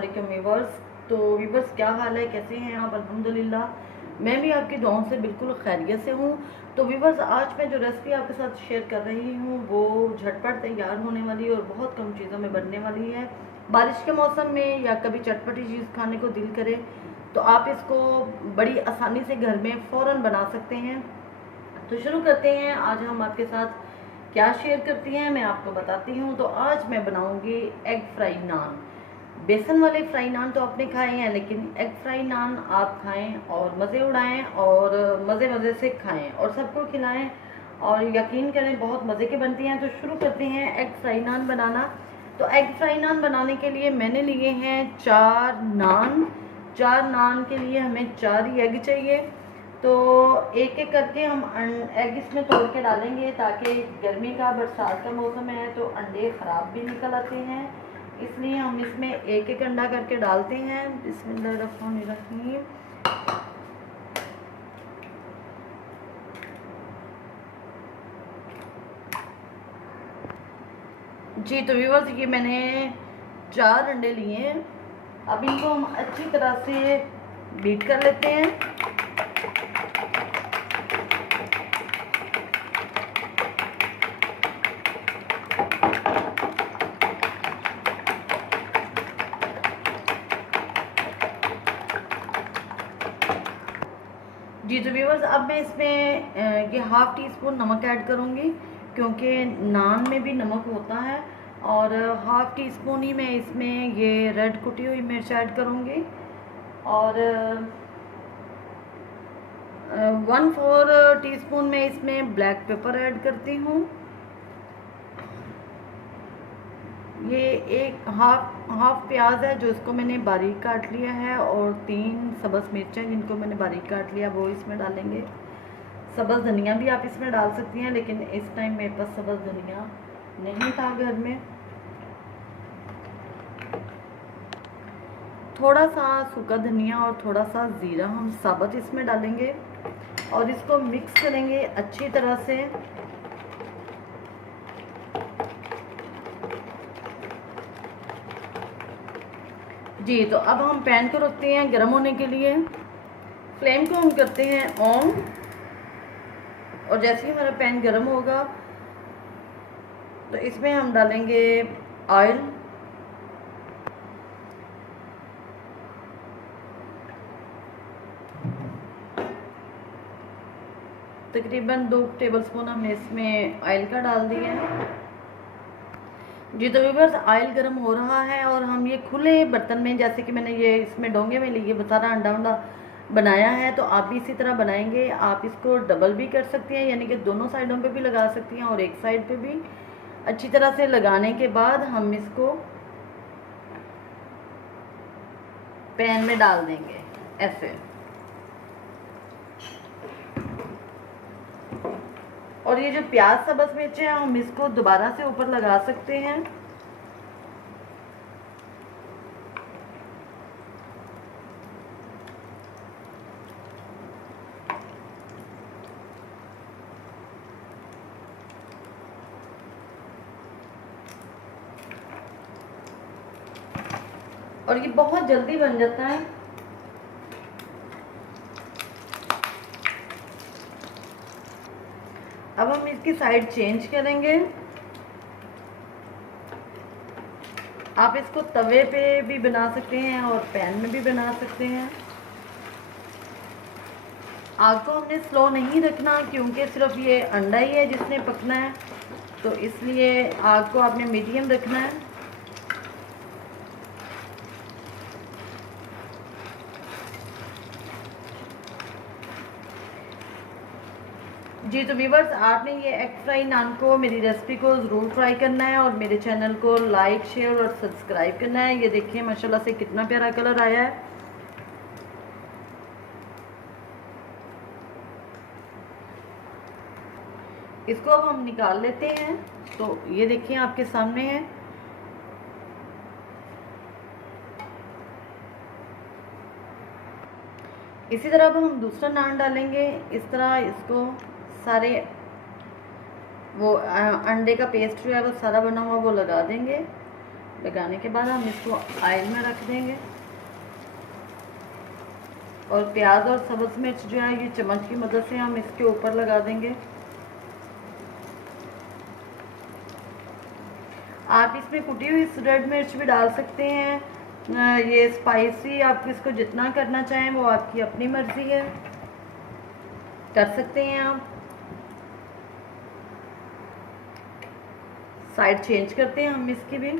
वालेकुम वीवर्स। तो वीवर्स क्या हाल है, कैसे हैं आप? अल्हम्दुलिल्लाह मैं भी आपकी दुआओं से बिल्कुल खैरियत से हूँ। तो वीवर्स आज मैं जो रेसिपी आपके साथ शेयर कर रही हूँ वो झटपट तैयार होने वाली है और बहुत कम चीज़ों में बनने वाली है। बारिश के मौसम में या कभी चटपटी चीज़ खाने को दिल करे तो आप इसको बड़ी आसानी से घर में फ़ौरन बना सकते हैं। तो शुरू करते हैं। आज हम आपके साथ क्या शेयर करती हैं मैं आपको बताती हूँ। तो आज मैं बनाऊँगी एग फ्राई नान। बेसन वाले फ्राई नान तो आपने खाए हैं, लेकिन एग फ्राई नान आप खाएं और मज़े उड़ाएं और मज़े मज़े से खाएं और सबको खिलाएं और यकीन करें बहुत मज़े के बनती हैं। तो शुरू करते हैं एग फ्राई नान बनाना। तो एग फ्राई नान बनाने के लिए मैंने लिए हैं 4 नान। 4 नान के लिए हमें 4 ही एग चाहिए। तो एक एक करके हम एग इसमें तोड़ के डालेंगे ताकि गर्मी का बरसात का मौसम है तो अंडे ख़राब भी निकल आते हैं, इसलिए हम इसमें एक एक अंडा करके डालते हैं। बिस्मिल्लाहिर्रहमानिर्रहीम। जी तो व्यूअर्स ये मैंने 4 अंडे लिए हैं। अब इनको हम अच्छी तरह से बीट कर लेते हैं। जी तो व्यूअर्स अब मैं इसमें ये ½ टी-स्पून नमक ऐड करूँगी क्योंकि नान में भी नमक होता है, और ½ टी-स्पून ही मैं इसमें ये रेड कुटी हुई मिर्च ऐड करूँगी और 1/4 टी-स्पून मैं इसमें ब्लैक पेपर ऐड करती हूँ। ये एक हाफ प्याज है जो इसको मैंने बारीक काट लिया है, और 3 सब्ज़ मिर्चें जिनको मैंने बारीक काट लिया वो इसमें डालेंगे। सब्ज़ धनिया भी आप इसमें डाल सकती हैं, लेकिन इस टाइम मेरे पास सब्ज़ धनिया नहीं था घर में। थोड़ा सा सूखा धनिया और थोड़ा सा ज़ीरा हम साबुत इसमें डालेंगे और इसको मिक्स करेंगे अच्छी तरह से। जी तो अब हम पैन को रखते हैं गर्म होने के लिए। फ्लेम को हम करते हैं ऑन, और जैसे ही हमारा पैन गर्म होगा तो इसमें हम डालेंगे ऑयल। तकरीबन 2 टेबलस्पून हमने इसमें ऑयल का डाल दिया है। जी तो व्यूअर्स ऑयल गर्म हो रहा है और हम ये खुले बर्तन में, जैसे कि मैंने ये इसमें डोंगे में लिए सारा अंडा वंडा बनाया है, तो आप भी इसी तरह बनाएंगे। आप इसको डबल भी कर सकती हैं, यानी कि दोनों साइडों पे भी लगा सकती हैं और एक साइड पे भी। अच्छी तरह से लगाने के बाद हम इसको पैन में डाल देंगे ऐसे, और ये जो प्याज सब्ज़ मिर्च है हम इसको दोबारा से ऊपर लगा सकते हैं। और ये बहुत जल्दी बन जाता है। अब हम इसकी साइड चेंज करेंगे। आप इसको तवे पे भी बना सकते हैं और पैन में भी बना सकते हैं। आग को हमने स्लो नहीं रखना क्योंकि सिर्फ ये अंडा ही है जिसने पकना है, तो इसलिए आग को आपने मीडियम रखना है। जी तो व्यूअर्स आपने ये एग फ्राई नान को, मेरी रेसिपी को ज़रूर ट्राई करना है और मेरे चैनल को लाइक शेयर और सब्सक्राइब करना है। ये देखिए माशाल्लाह से कितना प्यारा कलर आया है। इसको अब हम निकाल लेते हैं। तो ये देखिए आपके सामने है। इसी तरह अब हम दूसरा नान डालेंगे। इस तरह इसको सारे वो अंडे का पेस्ट जो है वो सारा बना हुआ वो लगा देंगे लगाने के बाद हम इसको ऑयल में रख देंगे और प्याज और सब्ज़ मिर्च जो है ये चम्मच की मदद से हम इसके ऊपर लगा देंगे। आप इसमें कुटी हुई रेड मिर्च भी डाल सकते हैं। ये स्पाइसी आप इसको जितना करना चाहें वो आपकी अपनी मर्ज़ी है, कर सकते हैं आप। साइड चेंज करते हैं हम इसकी भी।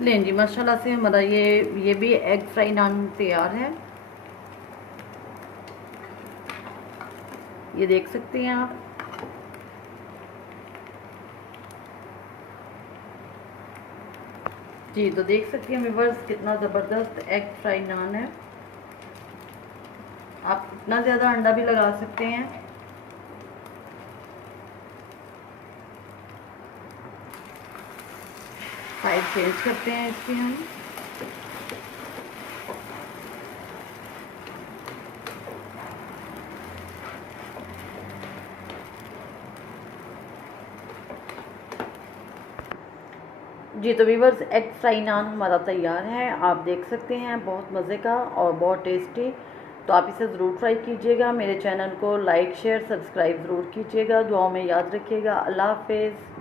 लें जी, माशाल्लाह से हमारा ये भी एग फ्राई नान तैयार है। ये देख सकते हैं आप। जी तो देख सकते हैं व्यूअर्स कितना ज़बरदस्त एग फ्राई नान है। आप इतना ज़्यादा अंडा भी लगा सकते हैं। साइड चेंज करते हैं इसकी हम। जी तो व्यूअर्स एग फ्राई नान हमारा तैयार है। आप देख सकते हैं बहुत मज़े का और बहुत टेस्टी। तो आप इसे ज़रूर ट्राई कीजिएगा। मेरे चैनल को लाइक शेयर सब्सक्राइब ज़रूर कीजिएगा। दुआओं में याद रखिएगा। अल्लाह हाफ़िज़।